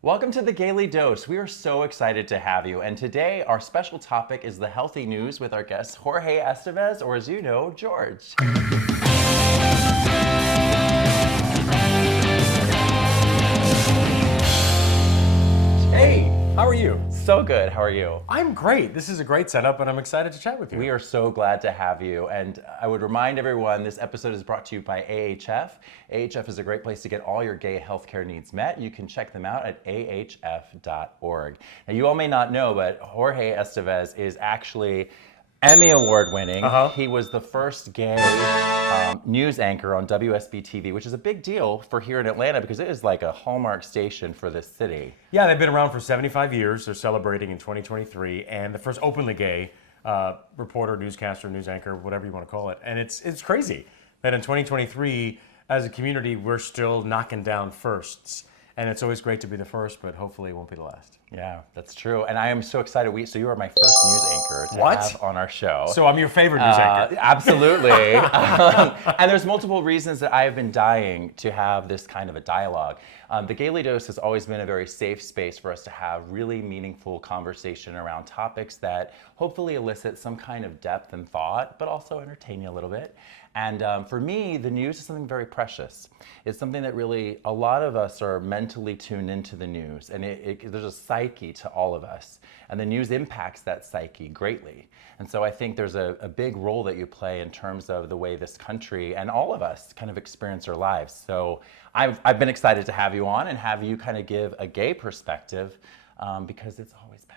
Welcome to the Gaily Dose. We are so excited to have you. And today, our special topic is the healthy news with our guest, Jorge Estevez, or as you know, George. Hey, how are you? So good. How are you? I'm great. This is a great setup, and I'm excited to chat with you. We are so glad to have you. And I would remind everyone this episode is brought to you by AHF. AHF is a great place to get all your gay healthcare needs met. You can check them out at ahf.org. Now, you all may not know, but Jorge Estevez is actually Emmy Award winning. He was the first gay news anchor on WSB-TV, which is a big deal for here in Atlanta because it is like a hallmark station for this city. Yeah, they've been around for 75 years. They're celebrating in 2023, and the first openly gay reporter, newscaster, news anchor, whatever you want to call it. And it's crazy that in 2023, as a community, we're still knocking down firsts. And it's always great to be the first, but hopefully it won't be the last. Yeah, that's true. And I am so excited. So you are my first news anchor to What? have on our show. So I'm your favorite news anchor. Absolutely. And there's multiple reasons that I have been dying to have this kind of a dialogue. The Gaily Dose has always been a very safe space for us to have really meaningful conversation around topics that hopefully elicit some kind of depth and thought, but also entertain you a little bit. And for me, the news is something very precious. It's something that really, a lot of us are mentally tuned into the news, and there's a psyche to all of us, and the news impacts that psyche greatly. And so I think there's a big role that you play in terms of the way this country and all of us kind of experience our lives. So I've been excited to have you on and have you kind of give a gay perspective because it's always better.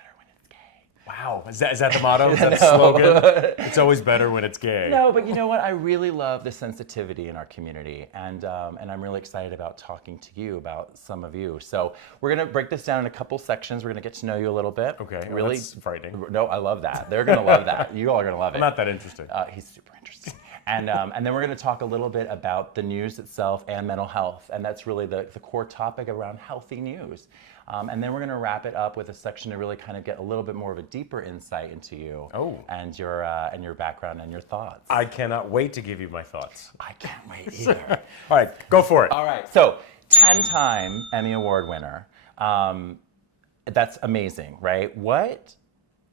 Wow, is that the motto? Is that the slogan? It's always better when it's gay. No, but you know what? I really love the sensitivity in our community, and I'm really excited about talking to you about some of you. So we're gonna break this down in a couple sections. We're gonna get to know you a little bit. Okay, really that's frightening. No, I love that. They're gonna love that. You all are gonna love it. I'm not that interesting. He's super interesting. And then we're going to talk a little bit about the news itself and mental health. And that's really the core topic around healthy news. And then we're going to wrap it up with a section to really kind of get a little bit more of a deeper insight into you and your background and your thoughts. I cannot wait to give you my thoughts. I can't wait either. All right, go for it. All right. So 10-time Emmy Award winner. That's amazing, right? What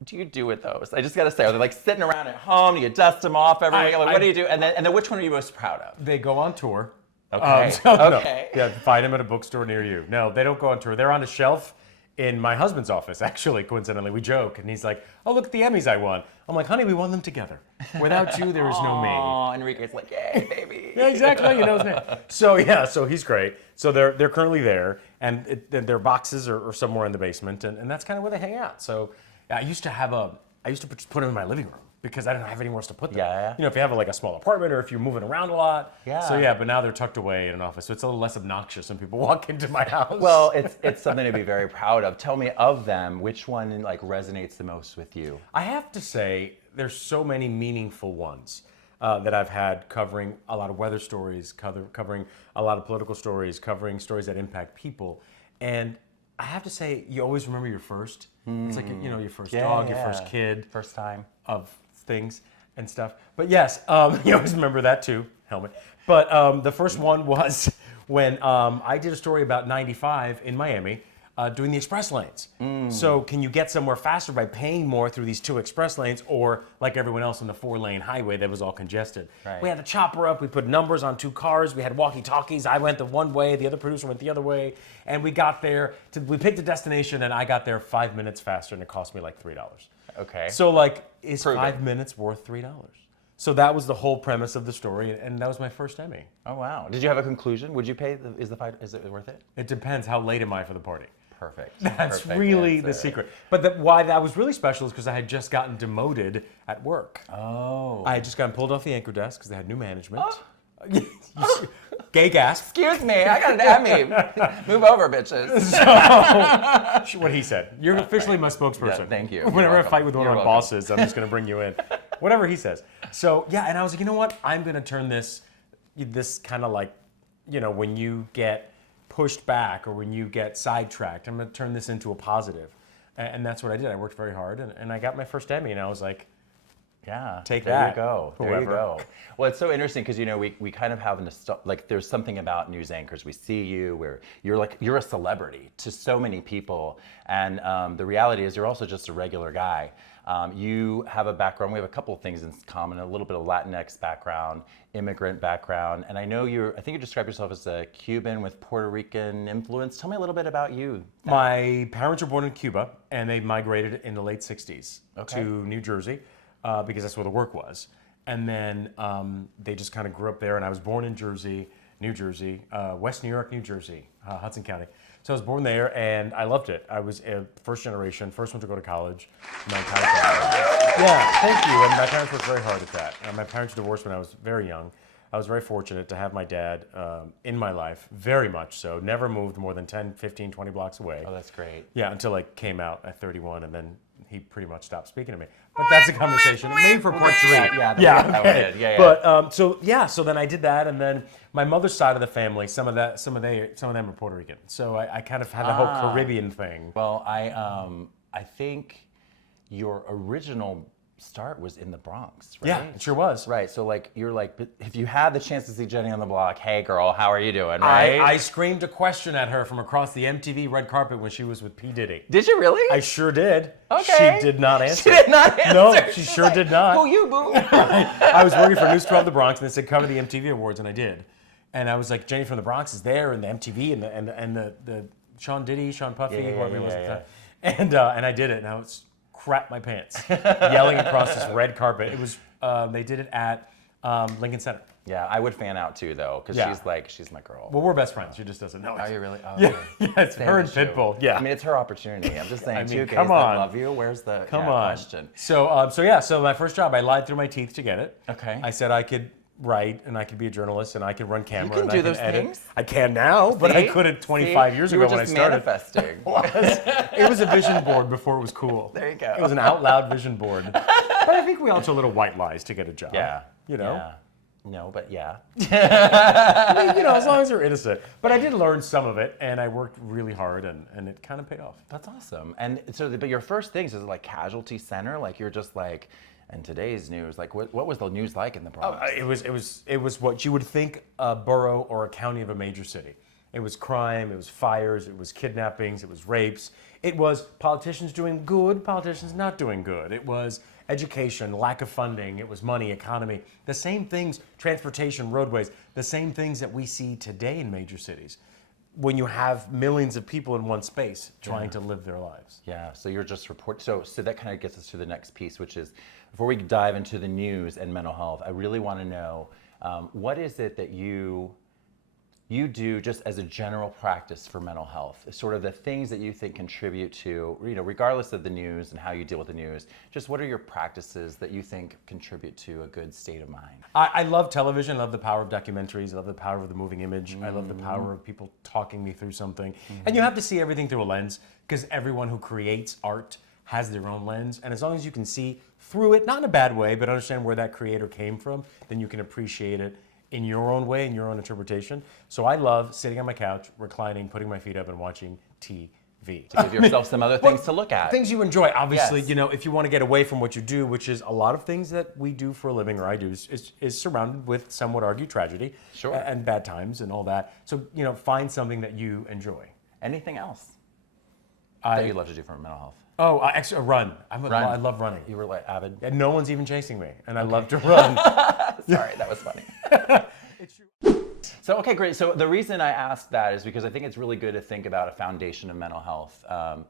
do you do with those? I just got to say, are they like sitting around at home? Do you dust them off every week? Like, what do you do? And then which one are you most proud of? They go on tour. Okay. Okay. No. Yeah, find them at a bookstore near you. No, they don't go on tour. They're on a shelf in my husband's office, actually, coincidentally. We joke, and he's like, oh, look at the Emmys I won. I'm like, honey, we won them together. Without you, there is no me. Oh, Enrique's like, yay, baby. Yeah, exactly. You know his name. So he's great. So they're currently there, and their boxes are somewhere in the basement, and that's kind of where they hang out. So I used to just put them in my living room because I didn't have anywhere else to put them. Yeah. You know, if you have like a small apartment or if you're moving around a lot. Yeah. So yeah, but now they're tucked away in an office, so it's a little less obnoxious when people walk into my house. Well, it's something to be very proud of. Tell me of them, which one like resonates the most with you? I have to say, there's so many meaningful ones that I've had covering a lot of weather stories, covering a lot of political stories, covering stories that impact people, and I have to say, you always remember your first. It's like, you know, your first dog, your first kid. First time. Of things and stuff. But yes, you always remember that too, helmet. But the first one was when I did a story about 95 in Miami doing the express lanes. So can you get somewhere faster by paying more through these 2 express lanes, or like everyone else on the 4-lane highway that was all congested? Right. We had the chopper up, we put numbers on 2 cars, we had walkie-talkies. I went the one way, the other producer went the other way, and we got there, we picked a destination, and I got there 5 minutes faster, and it cost me like $3. Okay. So like, is Prove 5 it. minutes worth $3? So that was the whole premise of the story, and that was my first Emmy. Oh, wow. Did you have a conclusion? Would you pay, is it worth it? It depends, how late am I for the party? Perfect. That's Perfect really answer. the secret. But why that was really special is because I had just gotten demoted at work. Oh. I had just gotten pulled off the anchor desk because they had new management. Gay gasp. Excuse me, I got an Emmy. Move over, bitches. So, what he said. You're officially my spokesperson. Yeah, thank you. Whenever I fight with one of my welcome. bosses, I'm just going to bring you in. Whatever he says. So, yeah, and I was like, you know what? I'm going to turn this kind of like, you know, when you get pushed back or when you get sidetracked, I'm going to turn this into a positive. And that's what I did. I worked very hard, and I got my first Emmy, and I was like, Yeah, Take there that, you go. There you whoever. go. Well, it's so interesting because we kind of have like there's something about news anchors. We see you where you're a celebrity to so many people, and the reality is you're also just a regular guy. You have a background. We have a couple of things in common: a little bit of Latinx background, immigrant background, and I know I think you describe yourself as a Cuban with Puerto Rican influence. Tell me a little bit about you. My parents were born in Cuba, and they migrated in the late 60s Okay. to New Jersey because that's where the work was. And then they just kind of grew up there, and I was born in New Jersey, West New York, New Jersey, Hudson County. So I was born there, and I loved it. I was a first generation, first one to go to college. My entire family. Yeah, thank you. And my parents worked very hard at that. My parents divorced when I was very young. I was very fortunate to have my dad in my life, very much so. Never moved more than 10, 15, 20 blocks away. Oh, that's great. Yeah, until I came out at 31, and then he pretty much stopped speaking to me. But that's a conversation, maybe for part 3. Yeah, okay. Yeah. But so then I did that, and then my mother's side of the family, some of them are Puerto Rican. So I kind of had the whole Caribbean thing. Well, I think your original start was in the Bronx, right? Yeah, it sure was. Right. So you're like, if you had the chance to see Jenny on the block, hey girl, how are you doing? Right? I screamed a question at her from across the MTV red carpet when she was with P. Diddy. Did you really? I sure did. Okay. She did not answer. She did not answer. No, she She's sure like, did not. Who you, boo? I was working for News 12 The Bronx, and they said cover the MTV Awards, and I did. And I was like, Jenny from the Bronx is there, and the MTV, and the Sean Diddy, Sean Puffy, whoever he was at the time. And I did it, and I was crap my pants, yelling across this red carpet. It was they did it at Lincoln Center. Yeah, I would fan out too, though, because she's my girl. Well, we're best friends. She just doesn't know it. Are you really? Oh, Yeah, okay. yeah, it's her and Stand Pitbull. issue. Yeah. I mean, it's her opportunity. I'm just saying, I mean, two come gays that on. love you. Where's the Come on. question? So my first job, I lied through my teeth to get it. Okay. I said I could write, and I could be a journalist, and I could run camera. can and do I those edit. things. I can now, but I See? couldn't 25 See? years You ago were when I just started. manifesting. It was a vision board before it was cool. There you go. It was an out loud vision board. But I think we all tell little white lies to get a job. Yeah. You know? Yeah. No, but yeah. I mean, as long as you're innocent. But I did learn some of it, and I worked really hard, and it kind of paid off. That's awesome. And so, but your first things is like Casualty Center. Like you're just like, in today's news, like what was the news like in the Bronx? It was what you would think a borough or a county of a major city. It was crime, it was fires, it was kidnappings, it was rapes. It was politicians doing good, politicians not doing good. It was education, lack of funding, it was money, economy. The same things, transportation, roadways, the same things that we see today in major cities when you have millions of people in one space trying to live their lives. Yeah, so you're just so that kind of gets us to the next piece, which is, before we dive into the news and mental health, I really want to know, what is it that you do just as a general practice for mental health? Sort of the things that you think contribute to, regardless of the news and how you deal with the news, just what are your practices that you think contribute to a good state of mind? I love television. I love the power of documentaries. I love the power of the moving image. I love the power of people talking me through something. And you have to see everything through a lens, because everyone who creates art has their own lens. And as long as you can see through it, not in a bad way, but understand where that creator came from, then you can appreciate it in your own way, in your own interpretation. So I love sitting on my couch, reclining, putting my feet up, and watching TV. To give yourself some other things to look at. Things you enjoy. Obviously, Yes. if you want to get away from what you do, which is a lot of things that we do for a living, or I do, is surrounded with, some would argue, tragedy. Sure. And bad times and all that. So, find something that you enjoy. Anything else that you love to do for mental health? Oh, a run. I love running. You were like avid? And no one's even chasing me, and I love to run. Sorry, that was funny. So, okay, great. So the reason I asked that is because I think it's really good to think about a foundation of mental health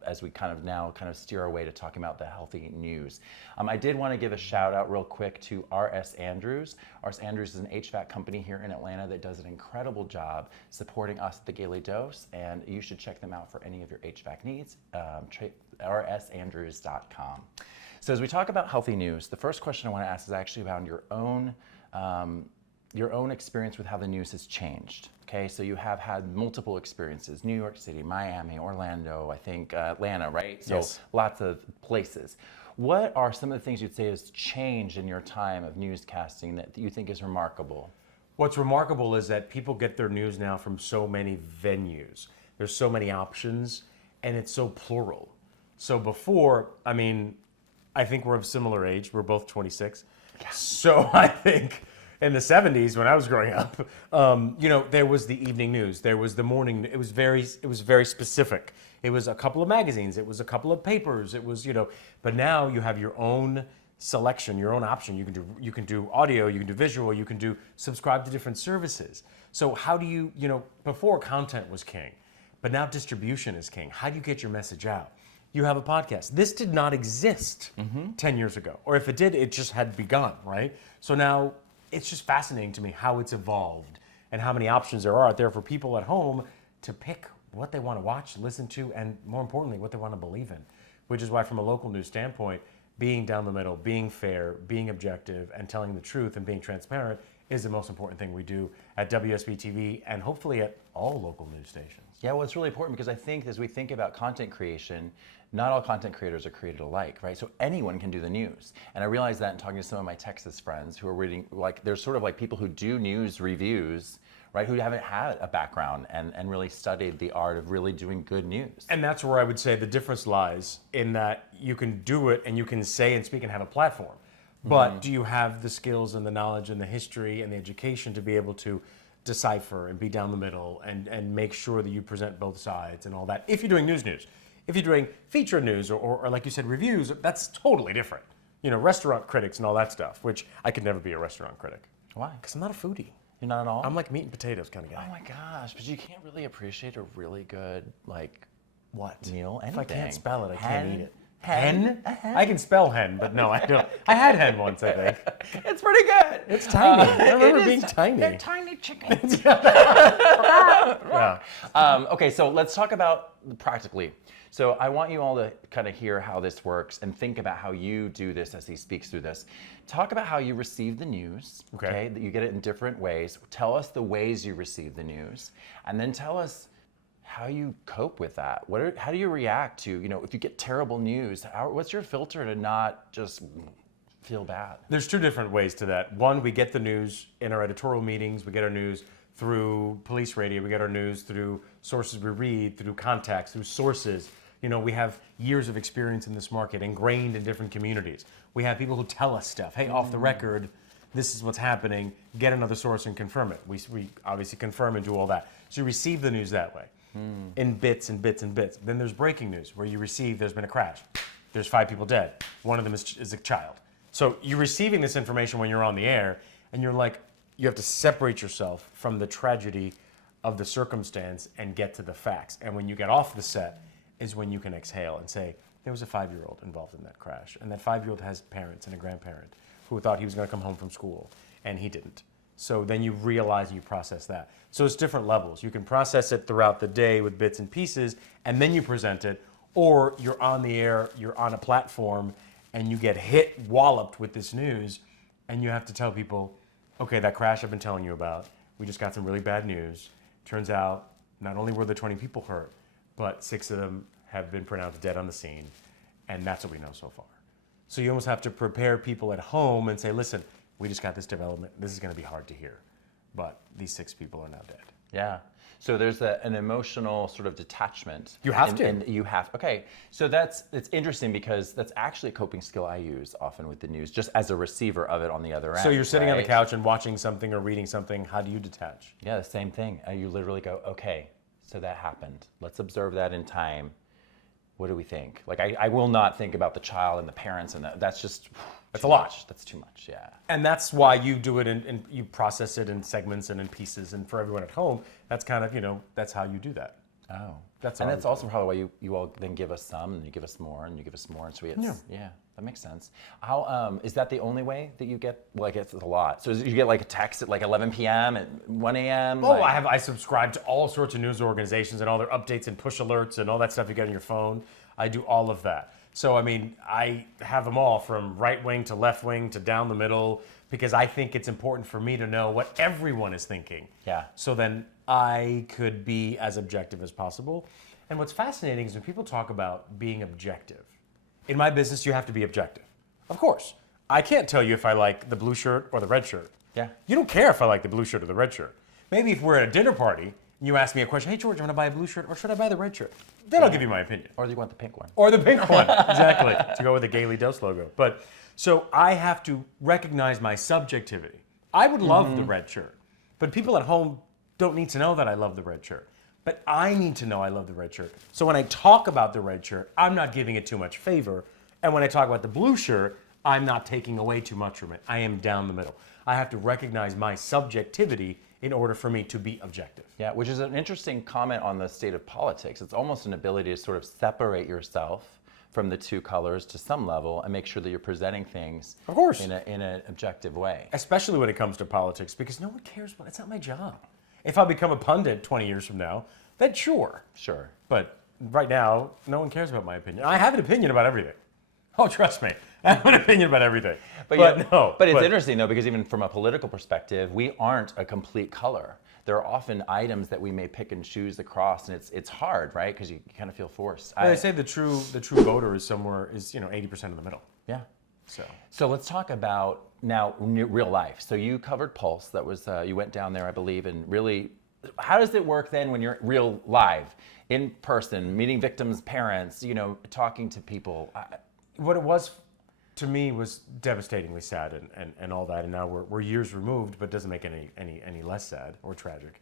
as we kind of steer our way to talking about the healthy news. I did want to give a shout out real quick to R.S. Andrews. R.S. Andrews is an HVAC company here in Atlanta that does an incredible job supporting us at the Daily Dose, and you should check them out for any of your HVAC needs. rsandrews.com. So as we talk about healthy news, the first question I want to ask is actually about your own experience with how the news has changed. Okay, so you have had multiple experiences: New York City, Miami, Orlando, I think Atlanta, right? So Yes. Lots of places. What are some of the things you'd say has changed in your time of newscasting that you think is remarkable? What's remarkable is that people get their news now from so many venues. There's so many options, and it's so plural. So before, I I think we're of similar age. We're both 26. Yeah. So I think in the 70s when I was growing up, there was the evening news. There was the morning. It was very specific. It was a couple of magazines. It was a couple of papers. It was, but now you have your own selection, your own option. You can do audio, you can do visual, you can subscribe to different services. So how do you, before content was king, but now distribution is king. How do you get your message out? You have a podcast. This did not exist 10 years ago. Or if it did, it just had begun, right? So now it's just fascinating to me how it's evolved and how many options there are out there for people at home to pick what they want to watch, listen to, and more importantly, what they want to believe in. Which is why from a local news standpoint, being down the middle, being fair, being objective, and telling the truth and being transparent is the most important thing we do at WSB-TV and hopefully at all local news stations. Yeah, well, it's really important because I think as we think about content creation, not all content creators are created alike, right? So anyone can do the news. And I realized that in talking to some of my Texas friends who are reading, there's sort of like people who do news reviews, right, who haven't had a background and really studied the art of really doing good news. And that's where I would say the difference lies in that you can do it and you can say and speak and have a platform. But do you have the skills and the knowledge and the history and the education to be able to decipher and be down the middle and make sure that you present both sides and all that? If you're doing news. If you're doing feature news or like you said, reviews, that's totally different. Restaurant critics and all that stuff, which I could never be a restaurant critic. Why? Because I'm not a foodie. You're not at all? I'm like meat and potatoes kind of guy. Oh my gosh, but you can't really appreciate a really good, what? Meal, anything. If I can't spell it, I can't eat it. Hen? I can spell hen, but no, I don't. I had hen once, I think. It's pretty good. It's tiny. I remember being tiny. They're tiny chickens. Yeah. Okay, so let's talk about practically. So I want you all to kind of hear how this works and think about how you do this as he speaks through this. Talk about how you receive the news, okay? That you get it in different ways. Tell us the ways you receive the news, and then tell us how you cope with that. How do you react to, if you get terrible news, what's your filter to not just feel bad? There's two different ways to that. One, we get the news in our editorial meetings. We get our news through police radio. We get our news through sources we read, through contacts, through sources. We have years of experience in this market, ingrained in different communities. We have people who tell us stuff. Hey, off the record, this is what's happening. Get another source and confirm it. We obviously confirm and do all that. So you receive the news that way, in bits and bits and bits. Then there's breaking news, where you receive there's been a crash. There's 5 people dead. One of them is a child. So you're receiving this information when you're on the air, and you're like, you have to separate yourself from the tragedy of the circumstance and get to the facts. And when you get off the set is when you can exhale and say, there was a 5-year-old involved in that crash. And that 5-year-old has parents and a grandparent who thought he was going to come home from school, and he didn't. So then you realize and you process that. So it's different levels. You can process it throughout the day with bits and pieces, and then you present it, or you're on the air, you're on a platform, and you get walloped with this news, and you have to tell people, okay, that crash I've been telling you about, we just got some really bad news. Turns out, not only were the 20 people hurt, but 6 of them have been pronounced dead on the scene, and that's what we know so far. So you almost have to prepare people at home and say, listen, we just got this development. This is going to be hard to hear, but these 6 people are now dead. Yeah. So there's an emotional sort of detachment. You have to. And you have. Okay. So it's interesting because that's actually a coping skill I use often with the news, just as a receiver of it on the other end. So you're sitting on the couch and watching something or reading something. How do you detach? Yeah, the same thing. You literally go, okay, so that happened. Let's observe that in time. What do we think? I will not think about the child and the parents, and that's just that's a lot. Much. That's too much. Yeah. And that's why you do it and you process it in segments and in pieces. And for everyone at home, that's kind of that's how you do that. Oh, that's also probably why you all then give us some, and you give us more, and you give us more, and so yeah, that makes sense. How is that the only way that you get? It's a lot. So you get a text at 11 p.m. at 1 a.m. Oh, I subscribe to all sorts of news organizations and all their updates and push alerts and all that stuff you get on your phone. I do all of that. So I have them all from right wing to left wing to down the middle because I think it's important for me to know what everyone is thinking. Yeah. So then I could be as objective as possible. And what's fascinating is when people talk about being objective. In my business, you have to be objective. Of course. I can't tell you if I like the blue shirt or the red shirt. Yeah. You don't care if I like the blue shirt or the red shirt. Maybe if we're at a dinner party You ask me a question, hey George, I'm gonna buy a blue shirt or should I buy the red shirt? Then I'll give you my opinion. Or do you want the pink one? Or the pink one, exactly, to go with the Gaily Dose logo. But so I have to recognize my subjectivity. I would love the red shirt, but people at home don't need to know that I love the red shirt. But I need to know I love the red shirt. So when I talk about the red shirt, I'm not giving it too much favor. And when I talk about the blue shirt, I'm not taking away too much from it. I am down the middle. I have to recognize my subjectivity in order for me to be objective. Yeah, which is an interesting comment on the state of politics. It's almost an ability to sort of separate yourself from the two colors to some level and make sure that you're presenting things Of course. in an objective way. Especially when it comes to politics, because no one cares. It's not my job. If I become a pundit 20 years from now, then sure. Sure. But right now, no one cares about my opinion. I have an opinion about everything. Oh, trust me. I have an opinion about everything. But it's interesting, though, because even from a political perspective, we aren't a complete color. There are often items that we may pick and choose across, and it's hard, right? Because you kind of feel forced. They say the true voter is 80% in the middle. Yeah. So let's talk about now real life. So you covered Pulse. That was you went down there, I believe, and really, how does it work then when you're real live, in person, meeting victims' parents, talking to people? What it was to me was devastatingly sad and all that, and now we're years removed, but it doesn't make it any less sad or tragic.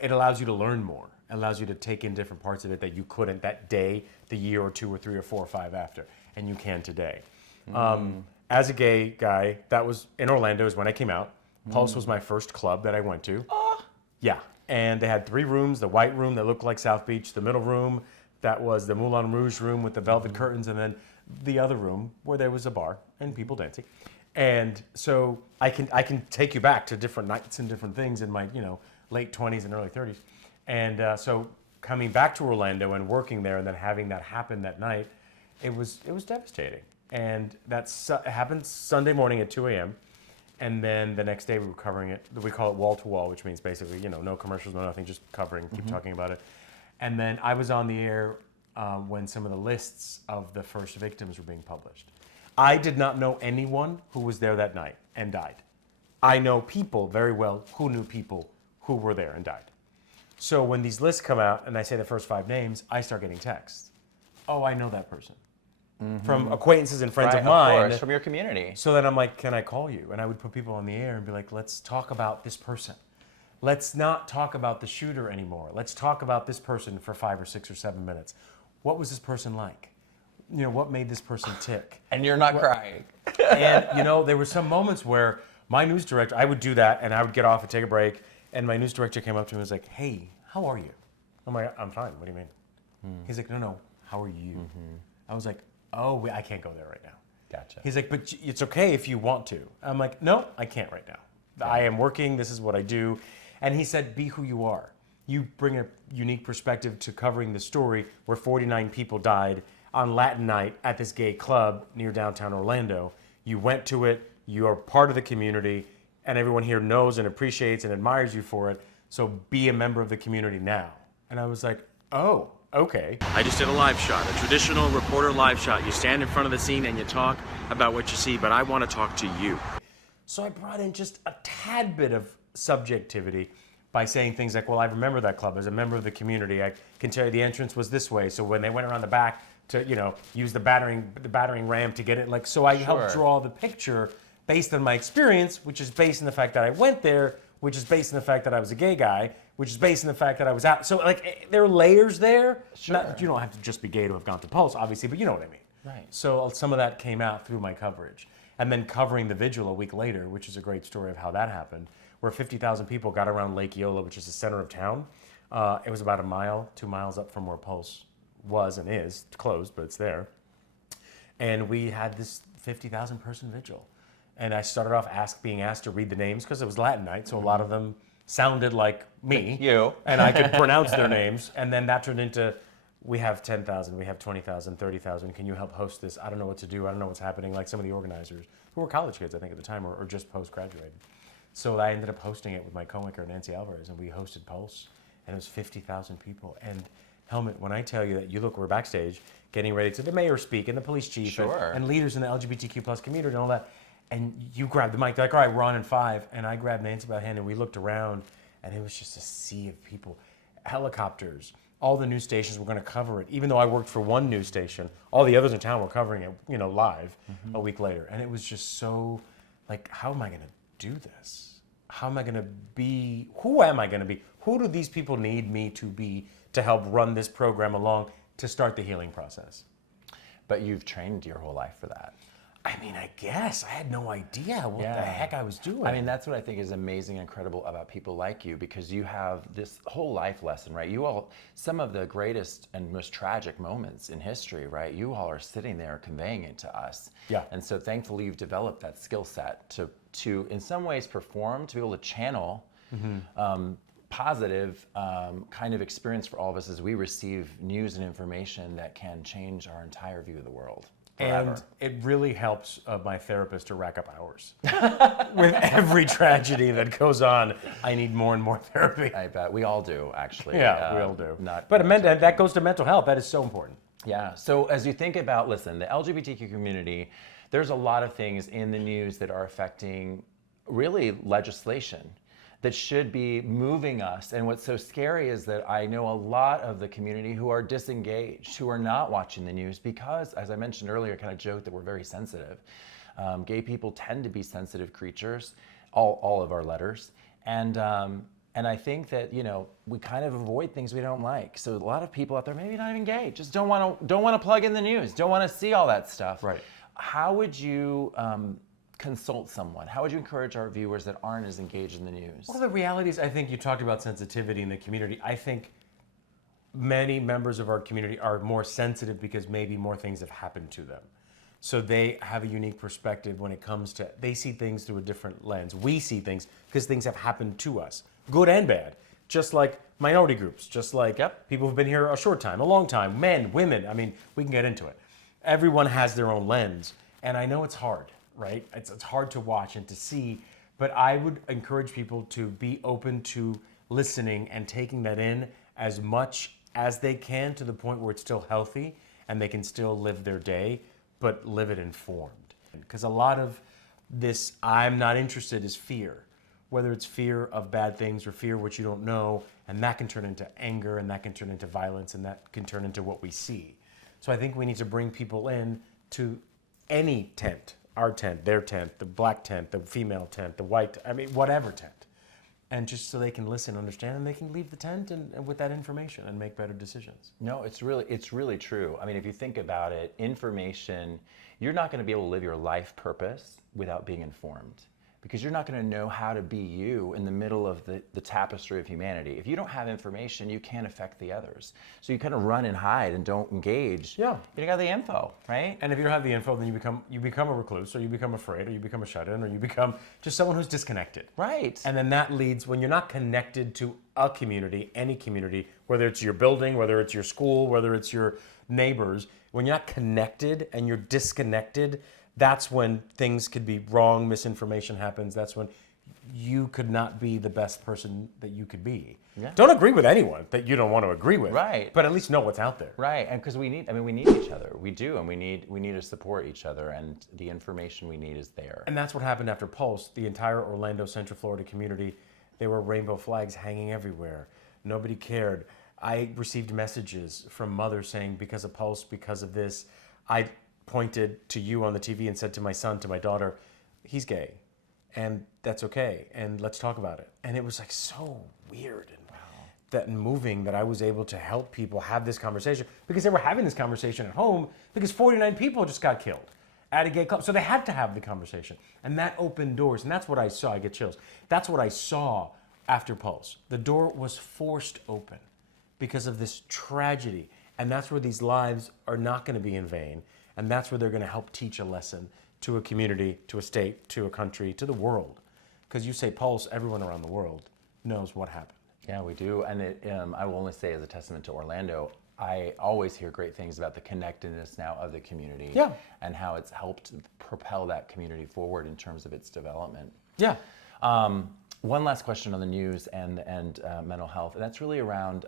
It allows you to learn more. It allows you to take in different parts of it that you couldn't that day, the year or two or three or four or five after, and you can today. As a gay guy, that was in Orlando is when I came out. Pulse was my first club that I went to. Yeah, and they had 3 rooms, the white room that looked like South Beach, the middle room that was the Moulin Rouge room with the velvet curtains, and then the other room where there was a bar and people dancing. And so I can take you back to different nights and different things in my late 20s and early 30s. And so coming back to Orlando and working there and then having that happen that night, it was devastating. And that happened Sunday morning at 2 a.m. And then the next day we were covering it. We call it wall to wall, which means basically no commercials, no nothing, just covering, keep talking about it. And then I was on the air when some of the lists of the first victims were being published. I did not know anyone who was there that night and died. I know people very well who knew people who were there and died. So when these lists come out and I say the first 5 names, I start getting texts. Oh, I know that person. From acquaintances and friends of mine. Of course, from your community. So then I'm like, can I call you? And I would put people on the air and be like, let's talk about this person. Let's not talk about the shooter anymore. Let's talk about this person for 5 or 6 or 7 minutes. What was this person like? What made this person tick? And you're not crying. And, there were some moments where my news director, I would do that and I would get off and take a break. And my news director came up to me and was like, hey, how are you? I'm like, I'm fine. What do you mean? He's like, no, how are you? I was like, oh, I can't go there right now. Gotcha. He's like, but it's okay if you want to. I'm like, no, I can't right now. Yeah. I am working. This is what I do. And he said, be who you are. You bring a unique perspective to covering the story where 49 people died on Latin night at this gay club near downtown Orlando. You went to it. You are part of the community. And everyone here knows and appreciates and admires you for it. So be a member of the community now. And I was like, oh, okay. I just did a live shot, a traditional reporter live shot. You stand in front of the scene and you talk about what you see, but I want to talk to you. So I brought in just a tad bit of subjectivity by saying things like, well, I remember that club as a member of the community. I can tell you the entrance was this way. So when they went around the back to, use the battering ram to get it, so I helped draw the picture based on my experience, which is based on the fact that I went there, which is based on the fact that I was a gay guy, which is based on the fact that I was out. So there are layers there. Sure. You don't have to just be gay to have gone to Pulse, obviously, but you know what I mean. Right. So some of that came out through my coverage. And then covering the vigil a week later, which is a great story of how that happened, where 50,000 people got around Lake Eola, which is the center of town. It was about 2 miles up from where Pulse was and is. It's closed, but it's there. And we had this 50,000 person vigil. And I started off being asked to read the names because it was Latin night, so a lot of them sounded like me. You. And I could pronounce their names. And then that turned into, we have 10,000, we have 20,000, 30,000. Can you help host this? I don't know what to do. I don't know what's happening. Like some of the organizers, who were college kids, I think, at the time, or just post-graduated. So I ended up hosting it with my coworker, Nancy Alvarez, and we hosted Pulse. And it was 50,000 people. And Helmut, when I tell you that we're backstage getting ready to the mayor speak and the police chief and leaders in the LGBTQ plus community and all that, and you grabbed the mic, like, all right, we're on in 5. And I grabbed Nancy by the hand and we looked around and it was just a sea of people. helicopters. All the news stations were going to cover it. Even though I worked for one news station, all the others in town were covering it, live a week later. And it was just so, like, how am I going to do this? How am I going to be? Who am I going to be? Who do these people need me to be to help run this program along to start the healing process? But you've trained your whole life for that. I mean, I guess. I had no idea what the heck I was doing. I mean, that's what I think is amazing and incredible about people like you, because you have this whole life lesson, right? You all, some of the greatest and most tragic moments in history, right? You all are sitting there conveying it to us. Yeah. And so thankfully you've developed that skill set to in some ways perform, to be able to channel positive kind of experience for all of us as we receive news and information that can change our entire view of the world. Forever. And it really helps my therapist to rack up hours. With every tragedy that goes on, I need more and more therapy. I bet we all do, actually. Yeah, we all do. But that goes to mental health. That is so important. Yeah. So as you think about, listen, the LGBTQ community, there's a lot of things in the news that are affecting really legislation that should be moving us. And what's so scary is that I know a lot of the community who are disengaged, who are not watching the news because, as I mentioned earlier, I kind of joked that we're very sensitive. Gay people tend to be sensitive creatures, all of our letters. And I think that, we kind of avoid things we don't like. So a lot of people out there, maybe not even gay, just don't want to plug in the news, don't want to see all that stuff. Right. How would you consult someone? How would you encourage our viewers that aren't as engaged in the news? Well, the reality is, I think you talked about sensitivity in the community. I think many members of our community are more sensitive because maybe more things have happened to them. So they have a unique perspective when it comes to, they see things through a different lens. We see things because things have happened to us, good and bad. Just like minority groups, just like people who've been here a short time, a long time, men, women. I mean, we can get into it. Everyone has their own lens. And I know it's hard, right? It's hard to watch and to see, but I would encourage people to be open to listening and taking that in as much as they can, to the point where it's still healthy and they can still live their day, but live it informed. Because a lot of this I'm not interested is fear, whether it's fear of bad things or fear what you don't know, and that can turn into anger, and that can turn into violence, and that can turn into what we see. So I think we need to bring people in to any tent, our tent, their tent, the black tent, the female tent, the white, whatever tent. And just so they can listen, understand, and they can leave the tent and with that information and make better decisions. No, it's really true. I mean, if you think about it, information, you're not going to be able to live your life purpose without being informed, because you're not going to know how to be you in the middle of the tapestry of humanity. If you don't have information, you can't affect the others. So you kind of run and hide and don't engage. Yeah. You don't got the info, right? And if you don't have the info, then you become a recluse, or you become afraid, or you become a shut-in, or you become just someone who's disconnected. Right. And then that leads, when you're not connected to a community, any community, whether it's your building, whether it's your school, whether it's your neighbors, when you're not connected and you're disconnected, that's when things could be wrong, misinformation happens. That's when you could not be the best person that you could be. Yeah. Don't agree with anyone that you don't want to agree with. Right. But at least know what's out there. Right, and because we need each other. We do, and we need to support each other, and the information we need is there. And that's what happened after Pulse. The entire Orlando, Central Florida community, there were rainbow flags hanging everywhere. Nobody cared. I received messages from mothers saying, because of Pulse, because of this, I pointed to you on the TV and said to my son, to my daughter, he's gay, and that's okay, and let's talk about it. And it was like so weird and moving that I was able to help people have this conversation, because they were having this conversation at home because 49 people just got killed at a gay club. So they had to have the conversation, and that opened doors. And that's what I saw. I get chills. That's what I saw after Pulse. The door was forced open because of this tragedy, and that's where these lives are not going to be in vain. And that's where they're going to help teach a lesson to a community, to a state, to a country, to the world. Because you say Pulse, everyone around the world knows what happened. Yeah, we do. And I will only say, as a testament to Orlando, I always hear great things about the connectedness now of the community. Yeah. And how it's helped propel that community forward in terms of its development. Yeah. One last question on the news and mental health, and that's really around,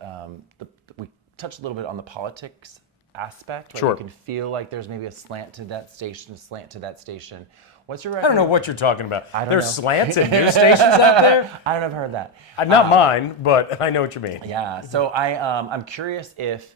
we touched a little bit on the politics aspect, where Sure. you can feel like there's maybe a slant to that station, a slant to that station. What's your I don't know what you're talking about. I don't There's know. slants in news stations out there? I don't know if I've heard that. Not mine, but I know what you mean. Yeah. So I'm curious if,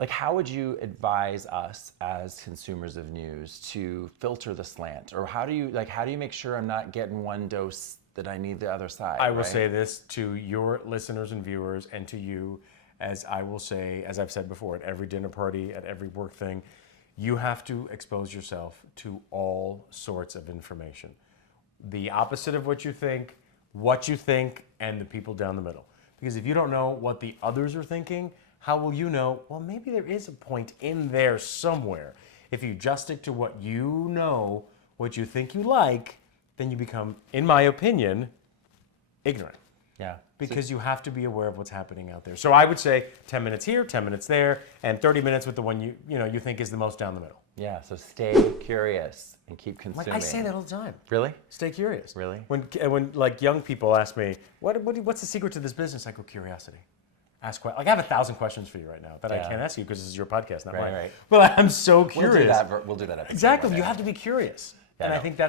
like, how would you advise us as consumers of news to filter the slant, or how do you make sure I'm not getting one dose that I need the other side? I will right? say this to your listeners and viewers, and to you, as I will say, as I've said before, at every dinner party, at every work thing, you have to expose yourself to all sorts of information. The opposite of what you think, and the people down the middle. Because if you don't know what the others are thinking, how will you know, well, maybe there is a point in there somewhere. If you just stick to what you know, what you think you like, then you become, in my opinion, ignorant. Yeah. Because you have to be aware of what's happening out there. So I would say 10 minutes here, 10 minutes there, and 30 minutes with the one you think is the most down the middle. Yeah. So stay curious and keep consuming. Like I say that all the time. Really? Stay curious. Really? When like young people ask me, what's the secret to this business? I go, curiosity. Like I have 1,000 questions for you right now that I can't ask you because this is your podcast, not mine. Right. But I'm so curious. We'll do that. Episode Exactly. one You day. have to be curious. Yeah, and I I know. think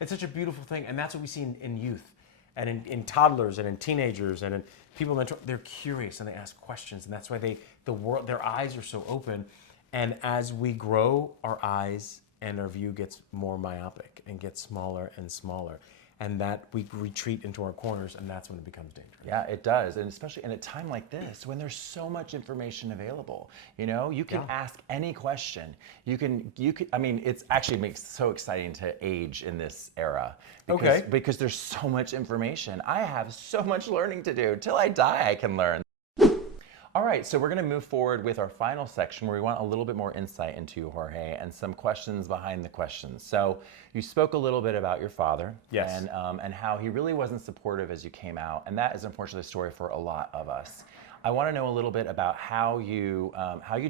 it's such a beautiful thing. And that's what we see in youth and in toddlers and in teenagers and in people that they're curious and they ask questions. And that's why their eyes are so open. And as we grow, our eyes and our view gets more myopic and gets smaller and smaller. And that we retreat into our corners, and that's when it becomes dangerous. Yeah, it does, and especially in a time like this when there's so much information available. You can ask any question. You can. I mean, it's actually makes it so exciting to age in this era. Because there's so much information. I have so much learning to do. Till I die, I can learn. All right, so we're going to move forward with our final section where we want a little bit more insight into you, Jorge, and some questions behind the questions. So you spoke a little bit about your father, Yes, and how he really wasn't supportive as you came out, and that is unfortunately a story for a lot of us. I want to know a little bit about how you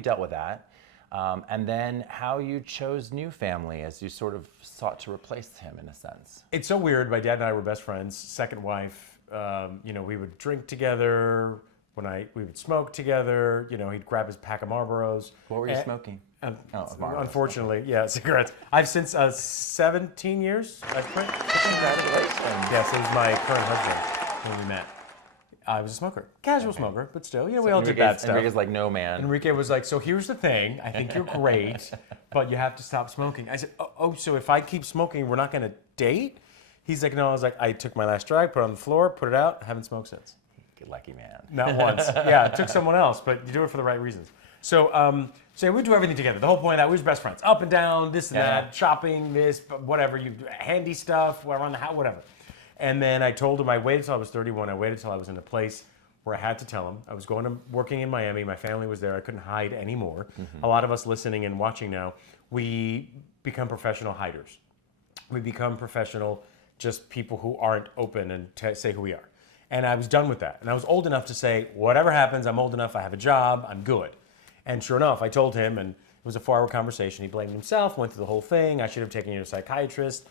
dealt with that, and then how you chose new family as you sort of sought to replace him in a sense. It's so weird. My dad and I were best friends. Second wife. We would drink together. We would smoke together, he'd grab his pack of Marlboros. What were you smoking? Marlboros. Unfortunately, yeah, cigarettes. I've since 17 years. Congratulations. Yes, it was my current husband when we met. I was a smoker, casual smoker, but still, we all did bad stuff. Enrique's like, no, man. Enrique was like, so here's the thing. I think you're great, but you have to stop smoking. I said, so if I keep smoking, we're not going to date? He's like, no. I was like, I took my last drag, put it on the floor, put it out, haven't smoked since. Lucky man. Not once. Yeah, it took someone else, but you do it for the right reasons. So we do everything together. The whole point of that, we were best friends. Up and down, this and that, shopping, this, whatever, you handy stuff, around the house, whatever. And then I told him, I waited till I was 31. I waited till I was in a place where I had to tell him. I was working in Miami. My family was there. I couldn't hide anymore. Mm-hmm. A lot of us listening and watching now, we become professional hiders. We become professional, just people who aren't open and say who we are. And I was done with that. And I was old enough to say, whatever happens, I'm old enough, I have a job, I'm good. And sure enough, I told him, and it was a 4-hour conversation. He blamed himself, went through the whole thing. I should have taken you to a psychiatrist.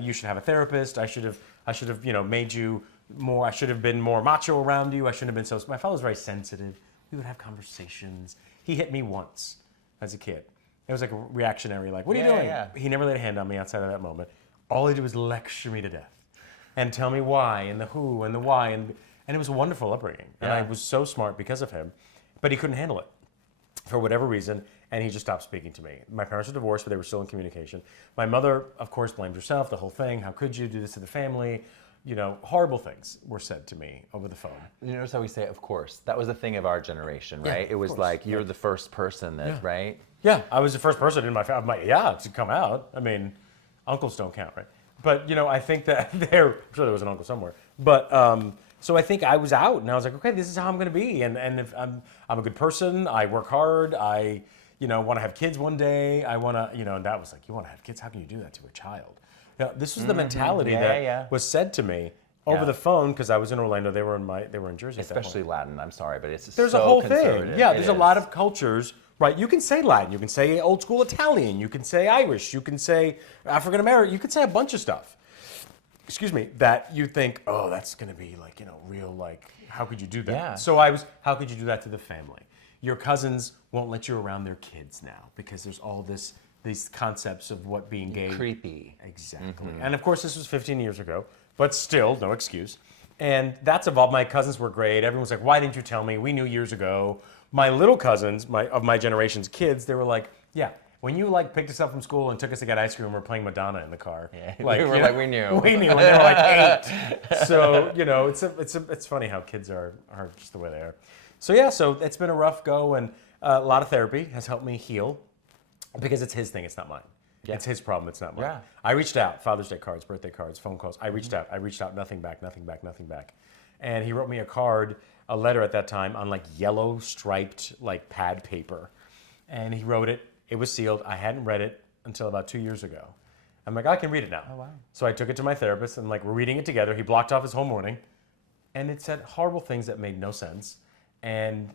You should have a therapist. I should have made you more, I should have been more macho around you. I shouldn't have been so, my father was very sensitive. We would have conversations. He hit me once as a kid. It was like a reactionary, like, what are you doing? Yeah. He never laid a hand on me outside of that moment. All he did was lecture me to death. And tell me why, and the who, and the why, and it was a wonderful upbringing. And I was so smart because of him, but he couldn't handle it for whatever reason, and he just stopped speaking to me. My parents were divorced, but they were still in communication. My mother, of course, blamed herself, the whole thing. How could you do this to the family? Horrible things were said to me over the phone. You notice how we say, of course. That was a thing of our generation, right? It was like, you're the first person that, right? Yeah, I was the first person in my family, to come out. I mean, uncles don't count, right? But, I think that I'm sure there was an uncle somewhere. But, so I think I was out, and I was like, okay, this is how I'm going to be. And if I'm a good person, I work hard, I, want to have kids one day. I want to, and that was like, you want to have kids? How can you do that to a child? This was the mentality that was said to me over the phone, because I was in Orlando. They were in Jersey. Especially Latin. I'm sorry, but it's there's so a whole conservative. thing. Yeah, there's a lot of cultures. Right, you can say Latin, you can say old school Italian, you can say Irish, you can say African American, you can say a bunch of stuff. Excuse me, that you think, that's going to be like, real, like, how could you do that? Yeah. So how could you do that to the family? your cousins won't let you around their kids now because there's all these concepts of what being gay. Creepy. Exactly. And of course, this was 15 years ago, but still, no excuse. And that's evolved. My cousins were great. Everyone's like, why didn't you tell me? We knew years ago. My little cousins, of my generation's kids, they were like, yeah, when you like picked us up from school and took us to get ice cream, we were playing Madonna in the car. Yeah, like, we were like, we knew. We knew when they were like 8. So, you know, it's funny how kids are just the way they are. So yeah, so it's been a rough go, and a lot of therapy has helped me heal because it's his thing, it's not mine. Yeah. It's his problem, it's not mine. Yeah. I reached out, Father's Day cards, birthday cards, phone calls. I reached out, nothing back. And he wrote me a letter at that time on like yellow striped like pad paper. And he wrote it, it was sealed. I hadn't read it until about 2 years ago. I'm like, I can read it now. Oh, wow. So I took it to my therapist and like we're reading it together. He blocked off his whole morning and it said horrible things that made no sense. And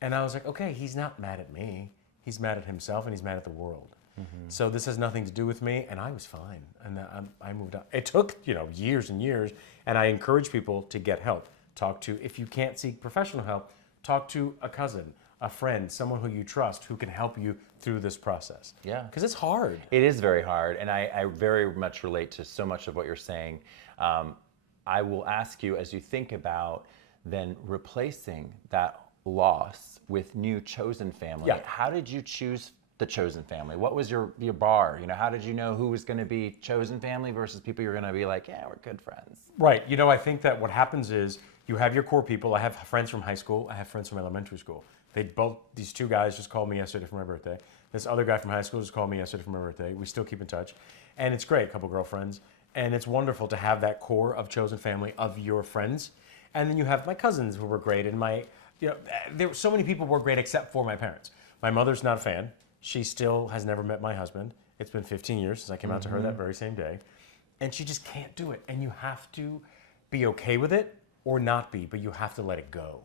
I was like, okay, he's not mad at me. He's mad at himself and he's mad at the world. Mm-hmm. So this has nothing to do with me, and I was fine, and I moved on. It took years and years, and I encourage people to get help. If you can't seek professional help, talk to a cousin, a friend, someone who you trust who can help you through this process. Yeah. Because it's hard. It is very hard, and I very much relate to so much of what you're saying. I will ask you, as you think about then replacing that loss with new chosen family, how did you choose the chosen family? What was your bar? How did you know who was going to be chosen family versus people you're going to be like, yeah, we're good friends? Right. I think that what happens is you have your core people. I have friends from high school. I have friends from elementary school. These two guys just called me yesterday for my birthday. This other guy from high school just called me yesterday for my birthday. We still keep in touch. And it's great, a couple girlfriends. And it's wonderful to have that core of chosen family of your friends. And then you have my cousins who were great. And there were so many people who were great except for my parents. My mother's not a fan. She still has never met my husband. It's been 15 years since I came out to her that very same day. And she just can't do it. And you have to be okay with it or not be, but you have to let it go.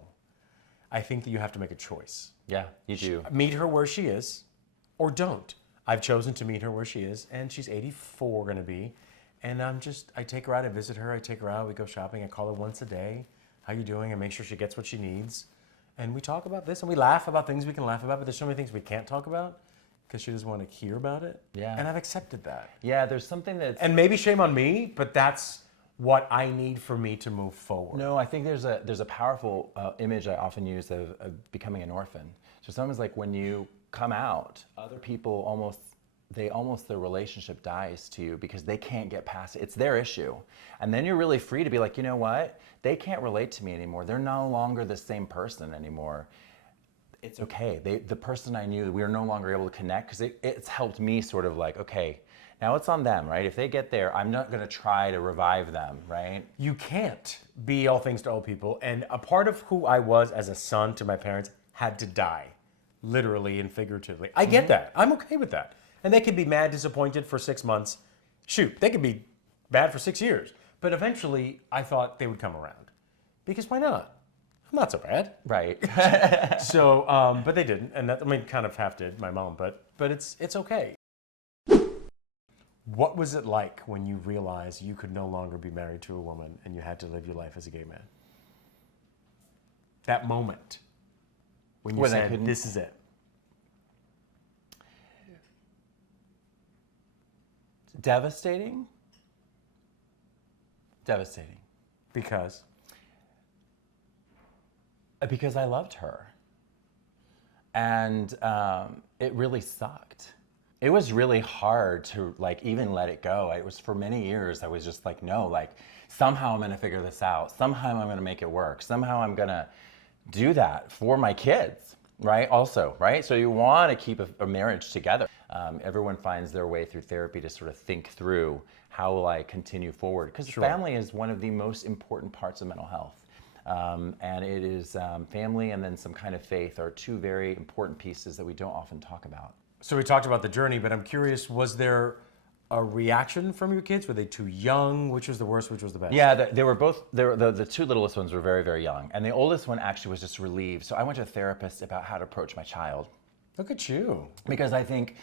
I think that you have to make a choice. Yeah, you do. Meet her where she is or don't. I've chosen to meet her where she is, and she's 84 gonna be. And I take her out, I visit her, I take her out, we go shopping, I call her once a day. How you doing? I make sure she gets what she needs. And we talk about this and we laugh about things we can laugh about, but there's so many things we can't talk about because she doesn't want to hear about it. Yeah. And I've accepted that. Yeah, there's something that's... And maybe shame on me, but that's what I need for me to move forward. No, I think there's a powerful image I often use of becoming an orphan. So sometimes like when you come out, other people their relationship dies to you because they can't get past it. It's their issue. And then you're really free to be like, you know what? They can't relate to me anymore. They're no longer the same person anymore. It's okay. The person I knew, we are no longer able to connect because it's helped me sort of like, okay, now it's on them, right? If they get there, I'm not gonna try to revive them, right? You can't be all things to all people. And a part of who I was as a son to my parents had to die, literally and figuratively. I get that. I'm okay with that. And they could be mad, disappointed for 6 months. Shoot, they could be bad for 6 years. But eventually, I thought they would come around. Because why not? I'm not so bad. Right. So, but they didn't. And kind of half did, my mom, but it's okay. What was it like when you realized you could no longer be married to a woman and you had to live your life as a gay man? That moment when you said, this is it. Devastating. Because I loved her. And it really sucked. It was really hard to even let it go. It was for many years, I was just like, no, somehow I'm gonna figure this out. Somehow I'm gonna make it work. Somehow I'm gonna do that for my kids, right? Also, right? So you wanna keep a marriage together. Everyone finds their way through therapy to sort of think through how will I continue forward? Because family is one of the most important parts of mental health. And it is family and then some kind of faith are two very important pieces that we don't often talk about. So we talked about the journey, but I'm curious, was there a reaction from your kids? Were they too young? Which was the worst, which was the best? Yeah, they were both, the two littlest ones were very, very young. And the oldest one actually was just relieved. So I went to a therapist about how to approach my child. Look at you. Because I think,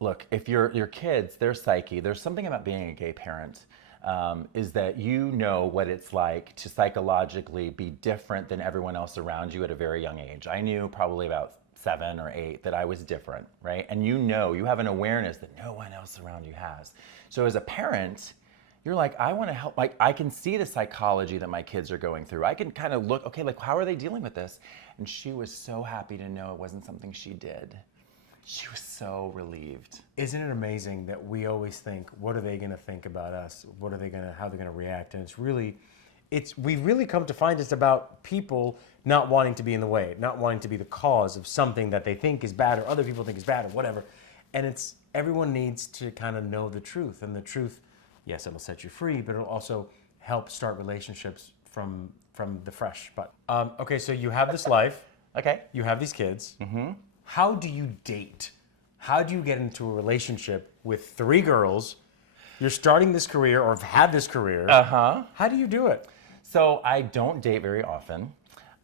look, if your kids, their psyche, there's something about being a gay parent is that you know what it's like to psychologically be different than everyone else around you at a very young age. I knew probably about 7 or 8 that I was different, right? And you have an awareness that no one else around you has. So as a parent, you're like, I want to help. Like, I can see the psychology that my kids are going through. I can kind of look, okay, like, how are they dealing with this? And she was so happy to know it wasn't something she did. She was so relieved. Isn't it amazing that we always think, what are they going to think about us? How they're going to react? And we've really come to find it's about people not wanting to be in the way, not wanting to be the cause of something that they think is bad or other people think is bad or whatever. And everyone needs to kind of know the truth. And the truth, yes, it'll set you free, but it'll also help start relationships from the fresh. But okay, so you have this life. Okay. You have these kids. Mm-hmm. How do you date? How do you get into a relationship with 3 girls? You're starting this career or have had this career. Uh-huh. How do you do it? So I don't date very often.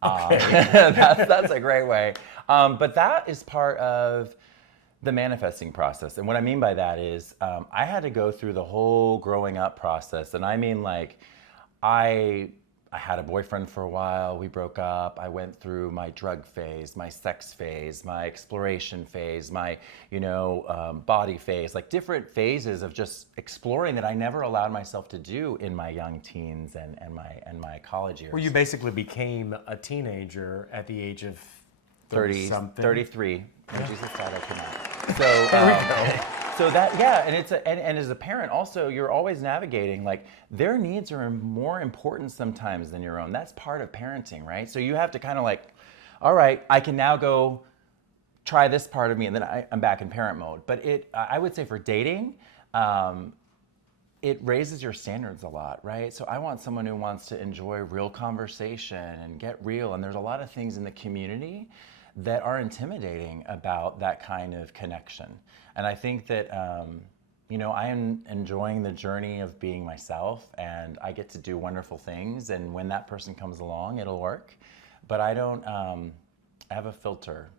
Okay. That's a great way. But that is part of the manifesting process. And what I mean by that is I had to go through the whole growing up process. And I mean, like, I had a boyfriend for a while. We broke up. I went through my drug phase, my sex phase, my exploration phase, my, body phase, like different phases of just exploring that I never allowed myself to do in my young teens and my college years. Well, you basically became a teenager at the age of 30-something. 33. When Jesus died, I came out. So there we go. So that, yeah, and as a parent also, you're always navigating, like, their needs are more important sometimes than your own. That's part of parenting, right? So you have to kind of like, all right, I can now go try this part of me, and then I'm back in parent mode. But I would say for dating, it raises your standards a lot, right? So I want someone who wants to enjoy real conversation and get real. And there's a lot of things in the community that are intimidating about that kind of connection. And I think that, I am enjoying the journey of being myself, and I get to do wonderful things. And when that person comes along, it'll work. But I don't, I have a filter.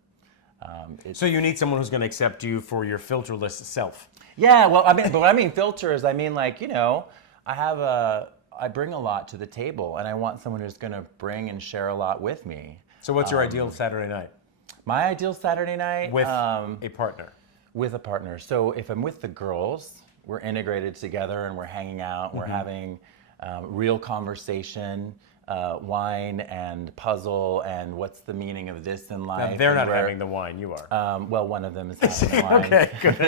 So you need someone who's going to accept you for your filterless self. Yeah, well, but what I mean filters, I mean, like, I bring a lot to the table, and I want someone who's going to bring and share a lot with me. So what's your ideal Saturday night? My ideal Saturday night? With a partner. With a partner. So if I'm with the girls, we're integrated together and we're hanging out, we're having real conversation, wine and puzzle and what's the meaning of this in life. Now, they're not having the wine, you are. Well, one of them is having the wine. Okay, good.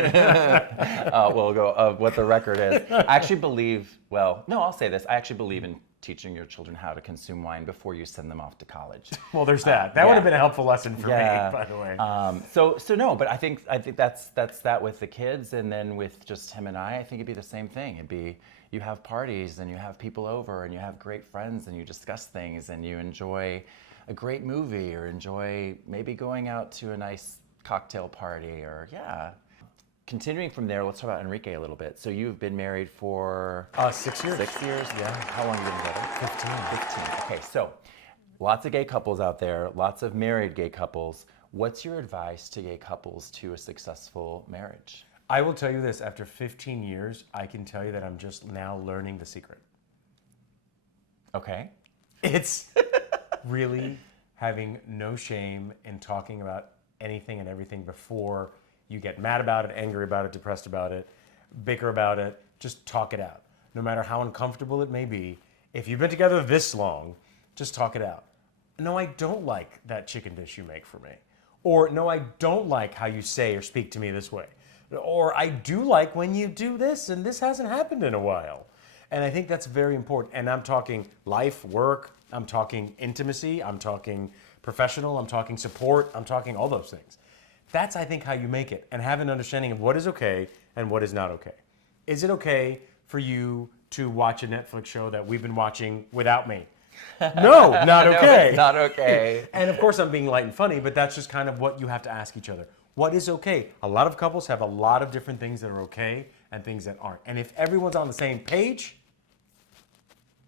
We'll go what the record is. I actually believe, I'll say this. I actually believe in teaching your children how to consume wine before you send them off to college. Well, there's that. That would have been a helpful lesson for me, by the way. So no, but I think that's that with the kids, and then with just him and I think it'd be the same thing. It'd be, you have parties and you have people over and you have great friends and you discuss things and you enjoy a great movie or enjoy maybe going out to a nice cocktail party or Continuing from there, let's talk about Enrique a little bit. So you've been married for 6 years. 6 years? Yeah. How long have you been together? 15. 15. Okay, so lots of gay couples out there, lots of married gay couples. What's your advice to gay couples to a successful marriage? I will tell you this, after 15 years, I can tell you that I'm just now learning the secret. Okay. It's really having no shame in talking about anything and everything before you get mad about it, angry about it, depressed about it, bicker about it. Just talk it out. No matter how uncomfortable it may be, if you've been together this long, just talk it out. No, I don't like that chicken dish you make for me. Or no, I don't like how you say or speak to me this way. Or I do like when you do this, and this hasn't happened in a while. And I think that's very important. And I'm talking life, work, I'm talking intimacy, I'm talking professional, I'm talking support, I'm talking all those things. That's, I think, how you make it and have an understanding of what is okay and what is not okay. Is it okay for you to watch a Netflix show that we've been watching without me? No, not okay. No, it's not okay. And of course I'm being light and funny, but that's just kind of what you have to ask each other. What is okay? A lot of couples have a lot of different things that are okay and things that aren't. And if everyone's on the same page,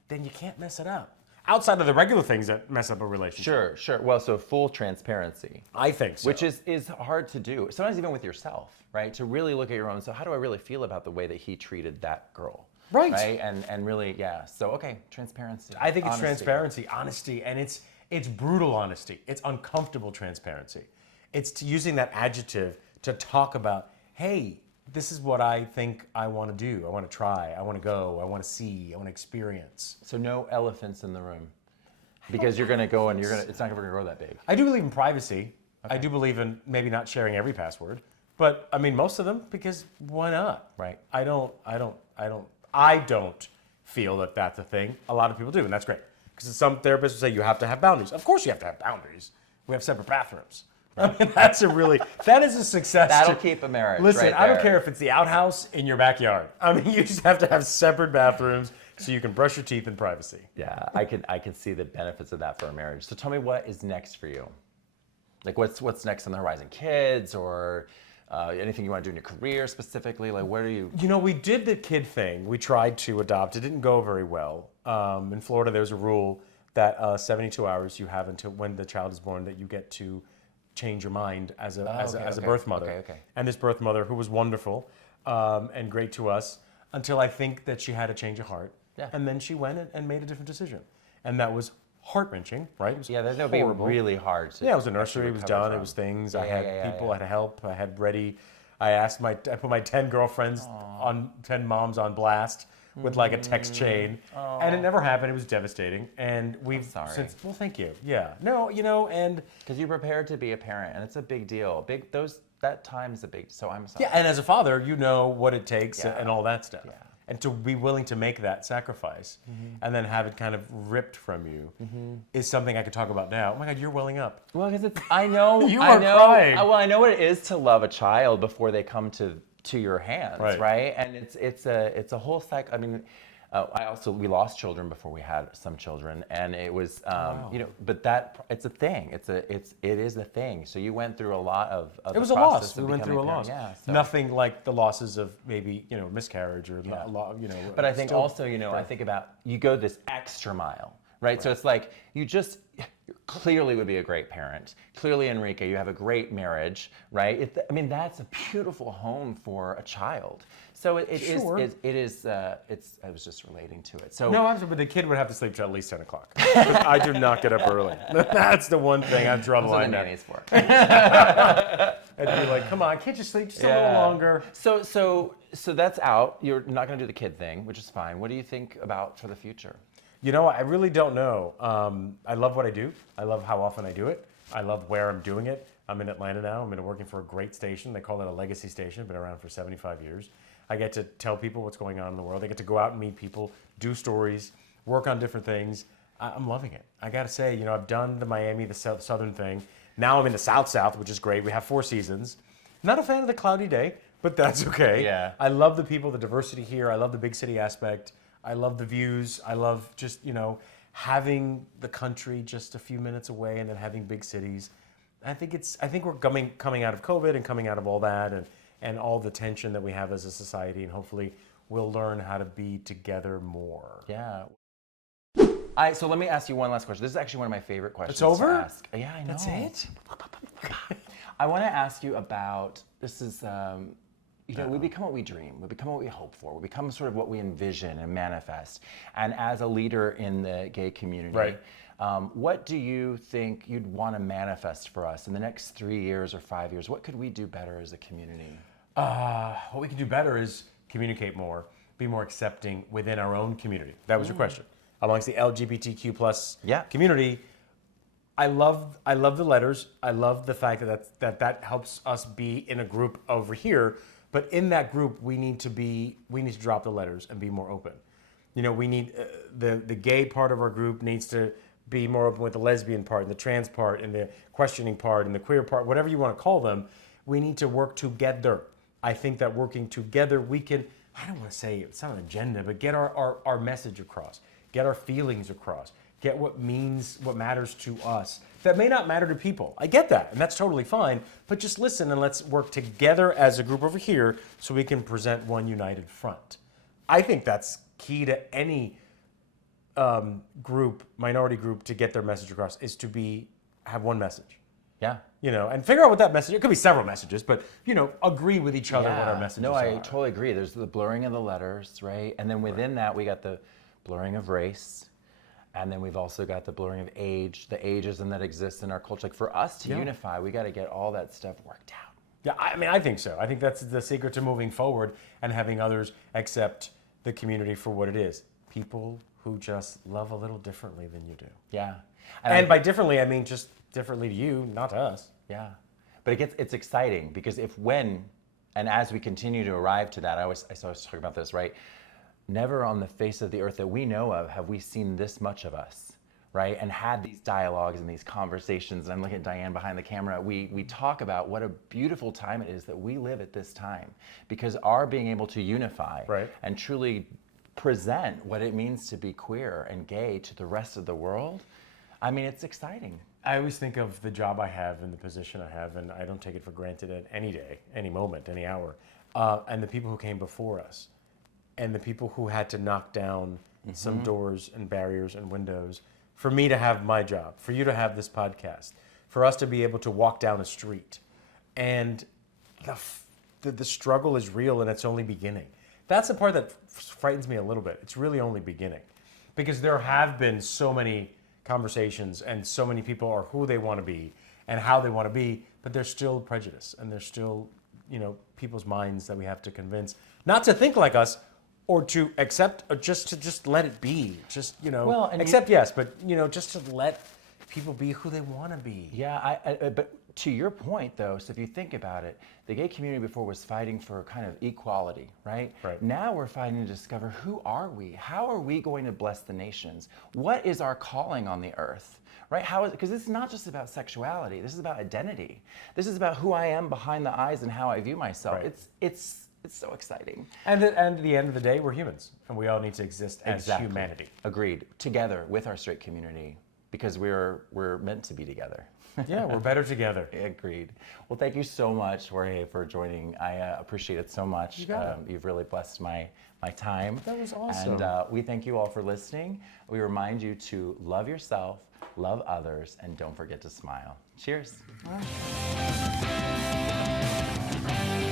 then you can't mess it up. Outside of the regular things that mess up a relationship. Sure. Well, so full transparency. I think so. Which is hard to do. Sometimes even with yourself, right? To really look at your own. So how do I really feel about the way that he treated that girl? Right. And really, yeah. So okay, transparency. I think it's honesty. transparency, honesty, and it's brutal honesty. It's uncomfortable transparency. It's using that adjective to talk about, hey, this is what I think I want to do. I want to try. I want to go. I want to see. I want to experience. So no elephants in the room, because you're going to go and it's not going to grow that big. I do believe in privacy. Okay. I do believe in maybe not sharing every password, but I mean most of them, because why not? Right. I don't feel that that's a thing. A lot of people do, and that's great. Because some therapists will say you have to have boundaries. Of course you have to have boundaries. We have separate bathrooms. I mean, that is a success. That'll keep a marriage. Listen, right I don't there. care if it's the outhouse in your backyard. I mean, you just have to have separate bathrooms so you can brush your teeth in privacy. Yeah, I can see the benefits of that for a marriage. So tell me, what is next for you? Like what's next on the horizon? Kids, or anything you want to do in your career specifically? Like where do you? You know, we did the kid thing. We tried to adopt. It didn't go very well. In Florida, there's a rule that 72 hours you have until when the child is born that you get to change your mind as a birth mother. Okay. And this birth mother, who was wonderful and great to us, until I think that she had a change of heart. Yeah. And then she went and made a different decision. And that was heart-wrenching, right? It was Yeah, that would be horrible. really hard to. Yeah, it was a nursery. It was recover done. from. It was things. Yeah, I had yeah, people. yeah. I had help. I had ready. I put my 10 girlfriends on 10 moms on blast with like a text chain, and it never happened. It was devastating. And we've sorry. since. Well, thank you. Yeah. No, and Because you're prepared to be a parent, and it's a big deal. That time is a big. So I'm sorry. yeah. And as a father, you know what it takes Yeah. and all that stuff. Yeah. And to be willing to make that sacrifice and then have it kind of ripped from you is something I could talk about now. Oh my God, you're welling up. Well, because I know You I are know, crying. Well, I know what it is to love a child before they come to your hands, Right. right? And it's a whole cycle. I mean, we lost children before we had some children, and it was but it's a thing. It is a thing. So you went through a lot of It the was a process loss. of We went through a becoming loss. parent. Yeah, so. Nothing like the losses of maybe miscarriage or But I think still- also, I think about, you go this extra mile, right? So it's like, you clearly would be a great parent. Clearly, Enrique, you have a great marriage, right? That's a beautiful home for a child. So it is. Sure. I was just relating to it. So No, absolutely. But the kid would have to sleep till at least 10 o'clock. 'Cause I do not get up early. That's the one thing I've drawn the that's what the line at. nanny's for. And be like, come on, can't you sleep just a little longer? So that's out. You're not going to do the kid thing, which is fine. What do you think about for the future? I really don't know. I love what I do. I love how often I do it. I love where I'm doing it. I'm in Atlanta now. I'm working for a great station. They call it a legacy station. Been around for 75 years. I get to tell people what's going on in the world. I get to go out and meet people, do stories, work on different things. I'm loving it. I got to say, I've done the Miami, the southern thing. Now I'm in the South, which is great. We have 4 seasons. Not a fan of the cloudy day, but that's okay. Yeah. I love the people, the diversity here. I love the big city aspect. I love the views. I love just, having the country just a few minutes away and then having big cities. I think we're coming out of COVID and coming out of all that and all the tension that we have as a society, and hopefully we'll learn how to be together more. Yeah. So let me ask you one last question. This is actually one of my favorite questions. It's over? To ask. Yeah, I know. That's it? I want to ask you about, this is, we become what we dream. We become what we hope for. We become sort of what we envision and manifest. And as a leader in the gay community, Right. What do you think you'd want to manifest for us in the next 3 years or 5 years? What could we do better as a community? What we can do better is communicate more, be more accepting within our own community. That was your question. Amongst the LGBTQ plus community, I love the letters. I love the fact that helps us be in a group over here. But in that group, we need to drop the letters and be more open. We need the gay part of our group needs to be more open with the lesbian part and the trans part and the questioning part and the queer part, whatever you want to call them. We need to work together. I think that working together, we can, I don't want to say it's not an agenda, but get our message across, get our feelings across, get what matters to us. That may not matter to people. I get that, and that's totally fine, but just listen and let's work together as a group over here so we can present one united front. I think that's key to any minority group to get their message across, is to have one message. Yeah. and figure out what that message. It could be several messages, but agree with each other what our messages No, are. I totally agree. There's the blurring of the letters, right? And then within that, we got the blurring of race. And then we've also got the blurring of age, the ageism that exists in our culture. Like for us to unify, we got to get all that stuff worked out. Yeah, I think so. I think that's the secret to moving forward and having others accept the community for what it is. People who just love a little differently than you do. Yeah. And by differently, I mean just differently to you, not to us. Yeah. But it's exciting because as we continue to arrive to that, I was talking about this, right? Never on the face of the earth that we know of have we seen this much of us, right? And had these dialogues and these conversations. And I'm looking at Diane behind the camera. We talk about what a beautiful time it is that we live at this time, because our being able to unify and truly present what it means to be queer and gay to the rest of the world, I mean, it's exciting. I always think of the job I have and the position I have, and I don't take it for granted at any day, any moment, any hour, and the people who came before us. And the people who had to knock down some doors and barriers and windows for me to have my job, for you to have this podcast, for us to be able to walk down a street. And the struggle is real and it's only beginning. That's the part that frightens me a little bit. It's really only beginning. Because there have been so many conversations and so many people are who they want to be and how they want to be, but there's still prejudice and there's still, people's minds that we have to convince not to think like us, or to accept, or just let it be. Just, accept, yes, but, just to let people be who they want to be. Yeah, but to your point, though, so if you think about it, the gay community before was fighting for kind of equality, right? Right. Now we're fighting to discover who are we? How are we going to bless the nations? What is our calling on the earth? Right? Because this is not just about sexuality. This is about identity. This is about who I am behind the eyes and how I view myself. Right. It's so exciting. And at the end of the day, we're humans, and we all need to exist as humanity. Agreed. Together with our straight community, because we're meant to be together. Yeah, we're better together. Agreed. Well, thank you so much, Jorge, for joining. I appreciate it so much. You got it. You've really blessed my time. That was awesome. And we thank you all for listening. We remind you to love yourself, love others, and don't forget to smile. Cheers. All right.